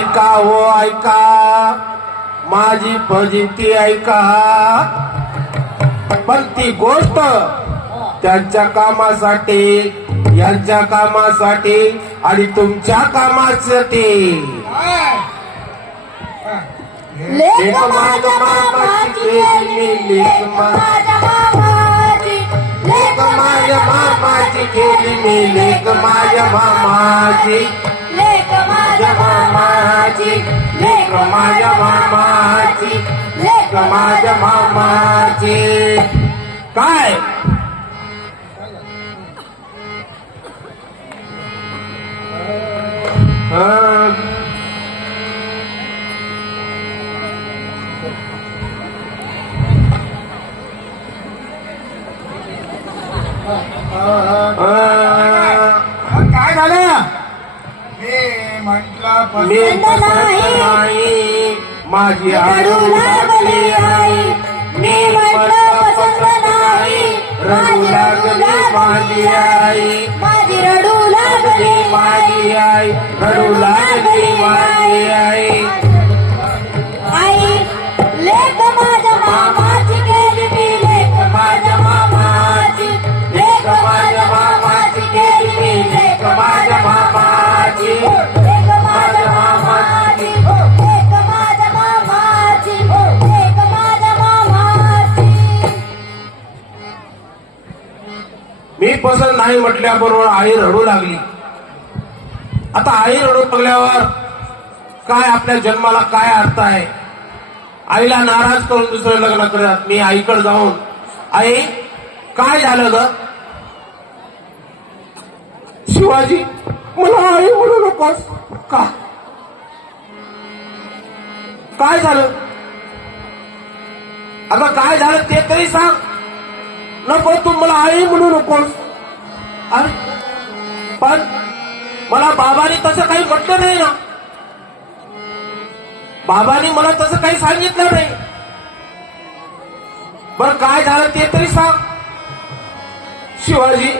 ऐका हो, ऐका. माझी फजिती ऐका. पण ती गोष्ट त्यांच्या कामासाठी, यांच्या कामासाठी आणि तुमच्या कामासाठी. लेक माझ्या मामाची गेली लेक माझ्या मामाची केली मी लेक माझ्या मामाची. लेक माझ्या मामाची माझ्या मामाची माझ्या मामाची काय? Uh, uh काय झालं मी म्हंटल मी पसंत नाही. माझी लागली आई. मी म्हटलं पसंत नाही. रडू लागली माझी आई. माझी रडू लागली माझी आई. रडू लागली माझी आई. आई लेक माझ्या मामाची गेली मी लेक माझ्या मामाची. लेक माझ्या मामाची गेली मी लेक माझ्या मामाची. नाही म्हटल्याबरोबर आई रडू लागली. आता आई रडू लागल्यावर काय आपल्या जन्माला काय अर्थ आहे? आईला नाराज करून दुसरं लग्न करत मी आईकडे जाऊन आई काय झालं ग? शिवाजी मला आई म्हणू नकोस. का? काय झालं? अगं काय झालं ते तरी सांग. नको तू मला आई म्हणू नकोस. पण मला बाबाने तसं काही म्हटलं नाही ना. बाबांनी मला तसं काही सांगितलं नाही. बर काय झालं ते तरी सांग. शिवाजी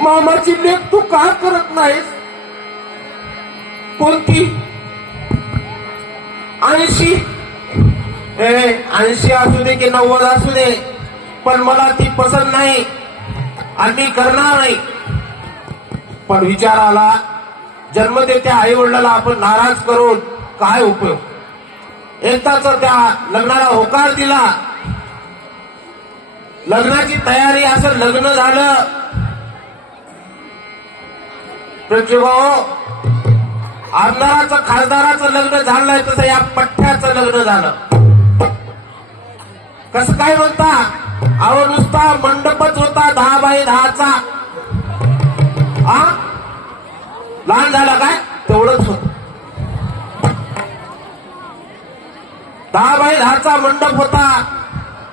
मामाची लेख तू का करत नाहीस? कोणती? ऐंशी. ऐंशी असू दे की नव्वद असू दे पण मला ती पसंत नाही. आणि करणार नाही. पण विचार आला जन्मदेत्या आई वडिलाला आपण नाराज करून काय उपयोग? एकदाच त्या लग्नाला होकार दिला लग्नाची तयारी असं लग्न झालं प्रेक्षक आमदाराचं खासदाराचं लग्न झालंय तसं या पठ्ठ्याचं लग्न झालं. कसं काय म्हणता? अहो नुसता मंडपच होता दहा बाय दहाचा. हा लहान झाला काय? तेवढंच होत. दहा बाय दहाचा मंडप होता.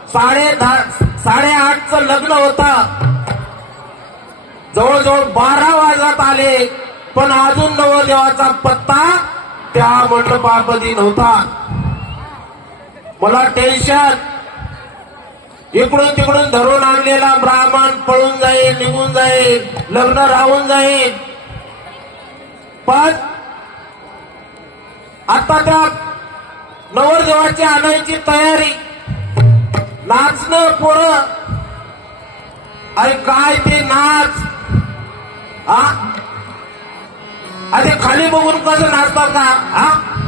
साडे दहा साडेआठचं लग्न होता. जवळजवळ बारा वाजत आले पण अजून नवदेवाचा पत्ता त्या मंडपामध्ये नव्हता. मला टेन्शन इकडून तिकडून धरून आणलेला ब्राह्मण पळून जाईल निघून जाईल लग्न राहून जाईल. पण आता त्या नवरदेवाची आणायची तयारी. नाचणं पोरं. अरे काय ते नाच? हा? अरे खाली बघून कसं नाचतात का? हा हा?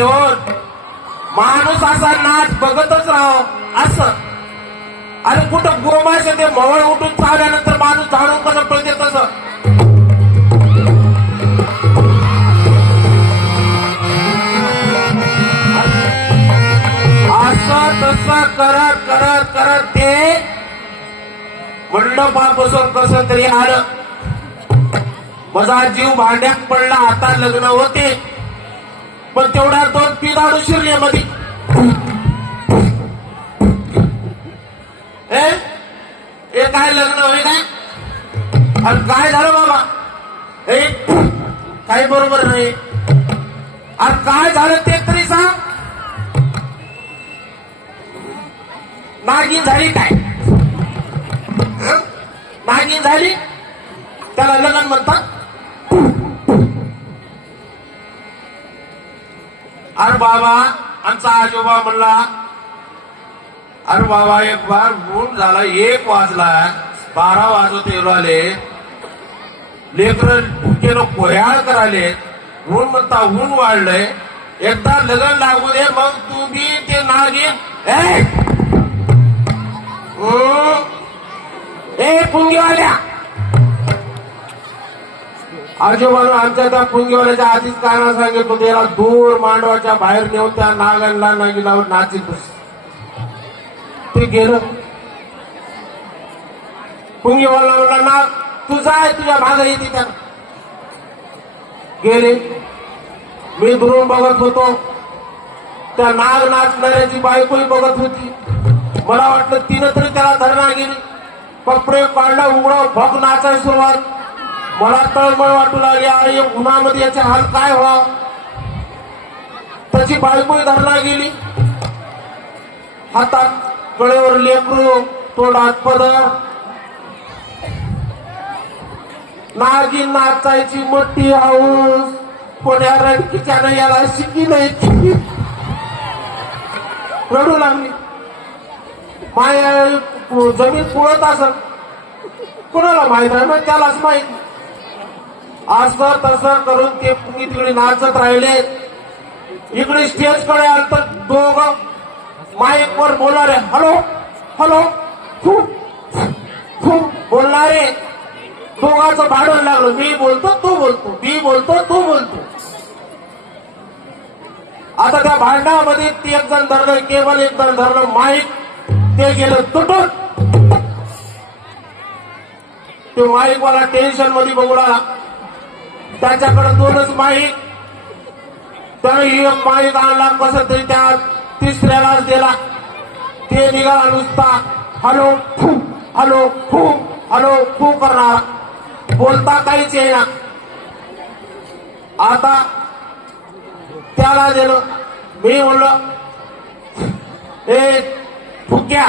घेऊन माणूस असा नाच बघतच राहो असं. अरे कुठं गोमाश ते मवळ उठून चावल्यानंतर माणूस झाडून कसं पळते तसं? असं तसं करत करत करत ते मंडपापासून कसं तरी आलं. माझा जीव भांड्यात पडला आता लग्न होते. पण तेवढ्या दोन पिदाडू शिरले मध्ये ए हे काय लग्न होई काय आणि काय झालं बाबा? हे? काही बरोबर नाही. आणि काय झालं ते तरी सांग. नागिन झाली काय? हं? नागिन झाली? त्याला लग्न म्हणतात. अरे बाबा आमचा आजोबा म्हणला अरे बाबा एक बार ऊन झाला एक वाजला बारा वाजत येऊ आले. लेकर भुकेनं कोयाळ कराले ऊन म्हणता ऊन वाढलंय. एकदा लग्न लागू दे मग तुम्ही ते नागिन ए! पुंगी ए आजोबानं आमच्या त्या पुंगीवाल्याच्या आधीच कारण सांगितलं होतं याला दूर मांडवाच्या बाहेर नेऊन त्या नागांना नागिलावर नाचित बस ते गेलं. कुंगीवाला म्हणला नाग तुझा आहे तुझ्या भाग येते त्या गेले. मी दुरून बघत होतो. त्या नाग नाचणाऱ्याची बायकोही बघत होती. मला वाटलं तिनं तरी त्याला धरणा गेली. कपडे काढला उघडा भग नाचायला सुरुवात. मला तळमळ वाटू लागली. अरे उन्हामध्ये याचे हाल काय व्हा? त्याची बायकोही धरला गेली. हातात कळेवर लेकरू तोंडात पदर. नागी नाचायची मोठी हाऊस. कोण्या रणकीच्यानं याला शिकी नाही. रडू लागली. माया जमीन पुळत असत कोणाला माहीत आहे मग त्यालाच माहिती. असं तसं करून ते तिकडे नाचत राहिले. इकडे स्टेजकडे आलं दोघं. माईक वर बोलणारे हॅलो हॅलो. खूप खूप बोलणारे. दोघांचं भांडण लागलं. मी बोलतो तू बोलतो. मी बोलतो तू बोलतो. आता त्या भांडामध्ये ती एक जण धरलं केवळ एक जण धरलं माईक ते गेलं तुटून. ते माईकवाला टेन्शनमध्ये बघू लागला. त्याच्याकडे दोनच माईक त्यानं ही एक माईक आणला कसं तरी त्या तिसऱ्यालाच दिला. ते निघाला नुसता. हॅलो फू हॅलो फू हॅलो फू करणार. बोलता काहीच येणार आता त्याला दिलं. मी म्हणलो ए फुक्या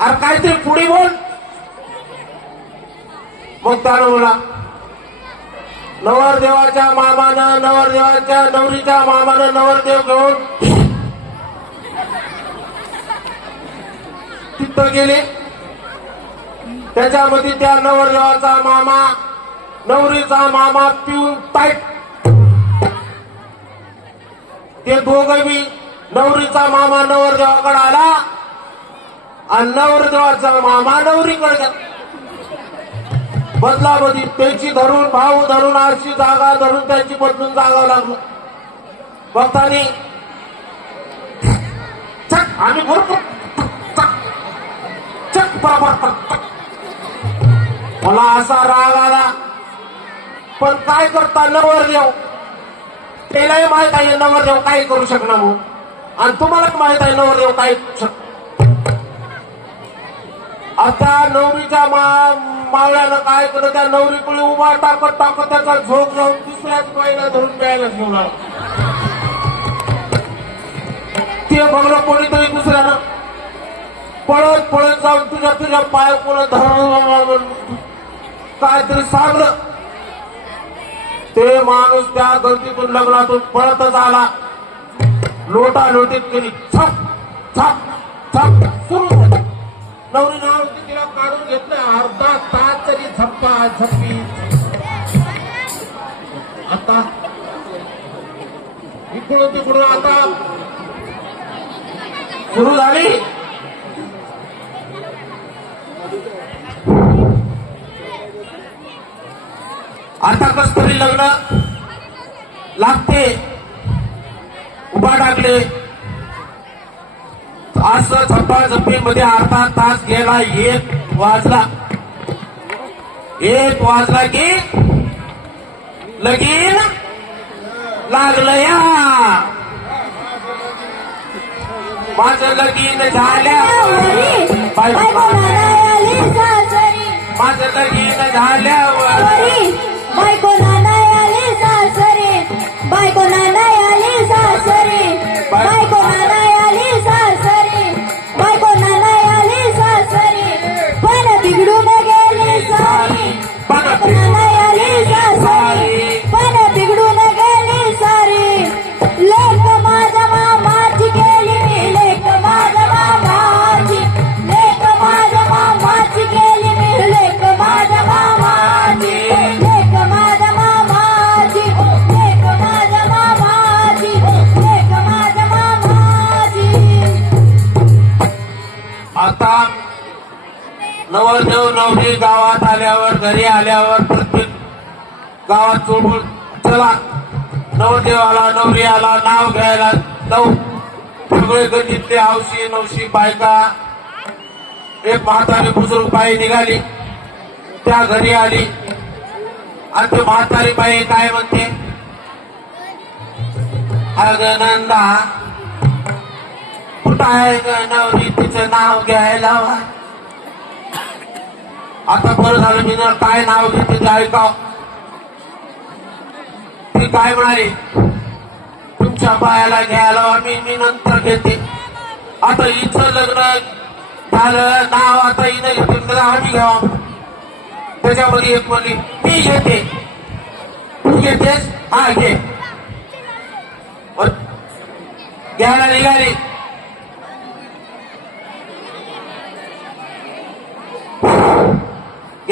अरे काहीतरी पुढे बोल. मग त्यानं बोला नवरदेवाच्या मामानं नवरदेवाच्या नवरीच्या मामानं नवरदेव घेऊन तिथं गेले. त्याच्यामध्ये त्या नवरदेवाचा मामा नवरीचा मामा पिऊन टाईट ते दोघी नवरीचा मामा नवरदेवाकडे आला आणि नवरदेवाचा मामा नवरीकडे गेला. बदला पेची धरून भाऊ धरून आरशी जागा धरून त्याची बदलून जागावं लागलं बघतानी. चक आणि भरपूर चक बरोबर मला असा राग आला. पण काय करता नवरदेव? त्यालाही माहीत आहे नवरदेव काय करू शकणार मग आणि तुम्हाला माहीत आहे नवरदेव काय करू आता नवरीच्या मा मावळ्यानं काय केलं त्या नवरीकडे उभा टाकत टाकत त्याचा झोप जाऊन दुसऱ्याच बाईला धरून प्यायला घेऊन ते बघलं कोणीतरी दुसऱ्यानं. पळत पळत जाऊन तुझ्या तुझ्या पाय कोणा धरण काहीतरी सांगलं. ते माणूस त्या गर्दीतून लग्नातून पळतच आला. लोटा लोटीत केली छप छप छप सुरू झाली. नवरी नाव तिला काढून घेतलं? अर्धा तास तरी झप्पा झप्पी. आता इकडून तिकडून आता सुरू झाली. अर्थातच कस तरी लग्न लागते. उभा टाकले. असं झप्पा मध्ये अर्धा तास गेला एक वाजला. एक वाजला की लगीन लागलं या माझं लगीन सासरी माझं लगीन झाल्यावर नवरदेव गावात आल्यावर घरी आल्यावर प्रत्येक गावात चोडून चला नवदेवाला नवरी आला नाव घ्यायला नऊ सगळे गल्लीतले हौशी नवशी बायका एक म्हातारी बुजुर्ग बाई निघाली. त्या घरी आली. आणि ते म्हातारी बाई काय म्हणते? अगं नंदा कुठं आहे ग नवरी? तिचं नाव घ्यायला आता बरं झालं मी ना काय नाव घेते ते ऐका. ती काय म्हणाली? तुमच्या बायाला घ्यायला आम्ही मी नंतर घेते. आता हिचं लग्न झालं नाव आता हिनं घेतलं आम्ही घ्यावा. त्याच्यामध्ये एक म्हणली मी घेते. तू घेतेस? हा घे. घ्यायला निघाली.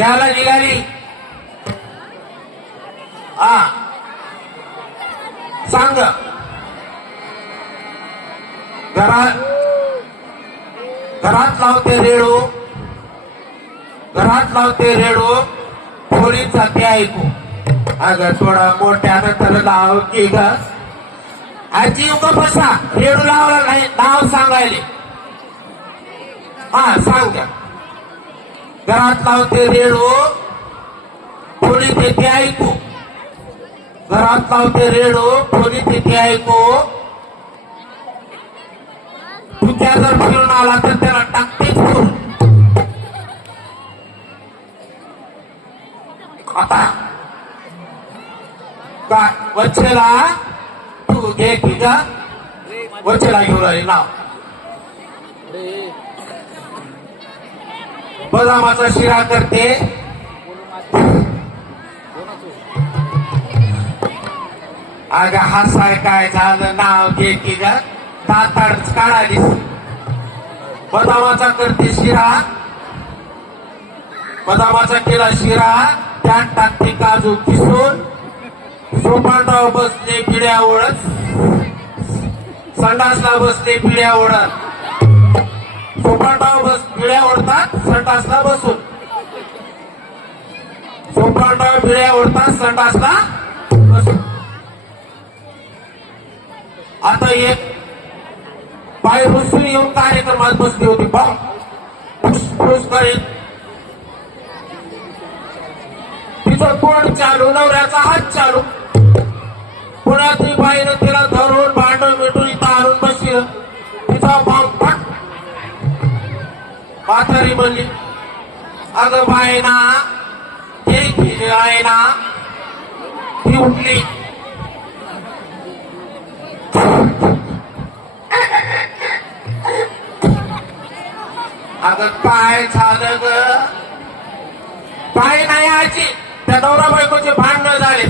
घ्यायला निघाली. हा सांग. घरात घरात लावते रेडू. घरात लावते रेडू. थोडी ते ऐकू. अगं थोडा मोठ्यानं तर लाव की ग. आजी उगा बसा. रेडू लावला नाही नाव सांगायले. हा सांग. द्या घरात लावते रेडो. कोणी तिथे ऐकू. घरात लावते रेडो. कोणी तिथे ऐकू. तुझ्या जर फिरून आला तर त्याला टाकतेच फिरून आता. काय वच्छेला तू घे की का वच्छेला घेऊन आली नाव बदामाचा शिरा करते. अग हसाय काय झालं? नाव घे की दातार काढालीस. बदामाचा करते शिरा. बदामाचा केला शिरा. त्यात टाकते काजू किसून. सोपानराव बसले पिढ्या ओढत संडासला बसले पिढ्या ओढत सोपाटाव बस पिढ्या ओढतात संडासला बसून. सोपाटाव पिढ्या ओढतात संडासला बसून. आता एक बाई रुसून येऊन कार्यक्रमात बसली होती बा फुसफुस करीत तिचं तोंड चालू नवऱ्याचा हात चालू. पुन्हा ती बाईनं तिला धरून भांडण मिटून म्हातारी म्हणली अगं बायना हे केली आहे ना ती उठली. अगं काय झालं ग? पाय नाही आजी त्या नवरा बायकोचे भांडणं झाले.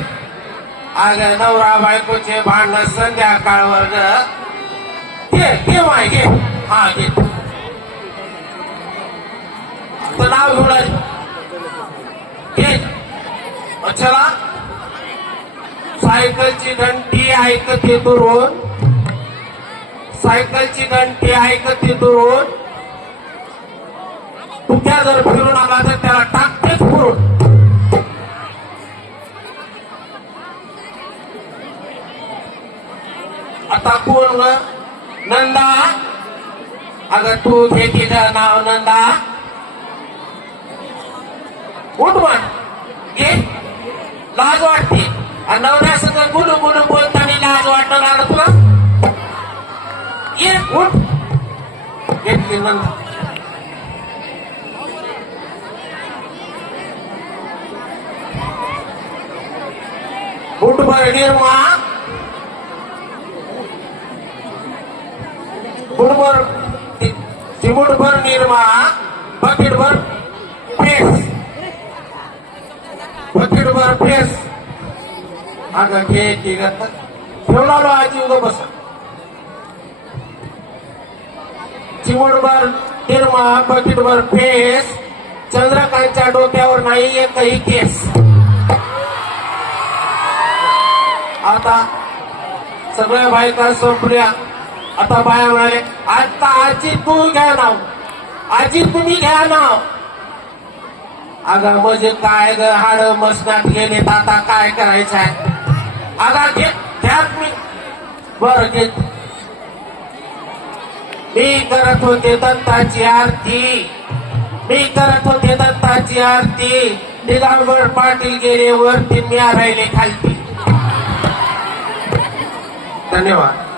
अगं नवरा बायकोचे भांडणं संध्याकाळवर वर्ग घे घे माय घे. हा घे तर नाव घेऊन आली चला सायकलची घंटी ऐकते दुरून सायकलची घंटी ऐकते दुरून तुझ्या जर फिरून आला तर त्याला टाकतेच फिरून आता कोण नंदा? अगं तू घे तिचं नाव नंदा. गुड वन घे लाज वाटते. आणि नवऱ्या सगळं गुणू गुणू बोलताना लाज वाटणार आलं तुला? ये उठ घेतली नंतर फुटभर निर्मा. फुटभर चिमुटभर निर्मा. बकेटभर फेस बकेटभर फेस अगं घे की ग ठेवला आजी उग बस चिमुटभर निर्मा बकेटभर फेस चंद्रकांतच्या डोक्यावर नाही एकही केस आता सगळ्या बायका संपल्या आता बाया म्हणाले आता आजी तू घ्या नाव आजी तुम्ही घ्या नाव अगं म्हणजे काय ग हाड मसनात गेले आता काय करायचं आहे अगा घे घ्या मी. बर घेत मी करत होते दत्ताची आरती. मी करत होते दत्ताची आरती. निदानवर पाटील गेले वरती मी राहिले खालती. धन्यवाद.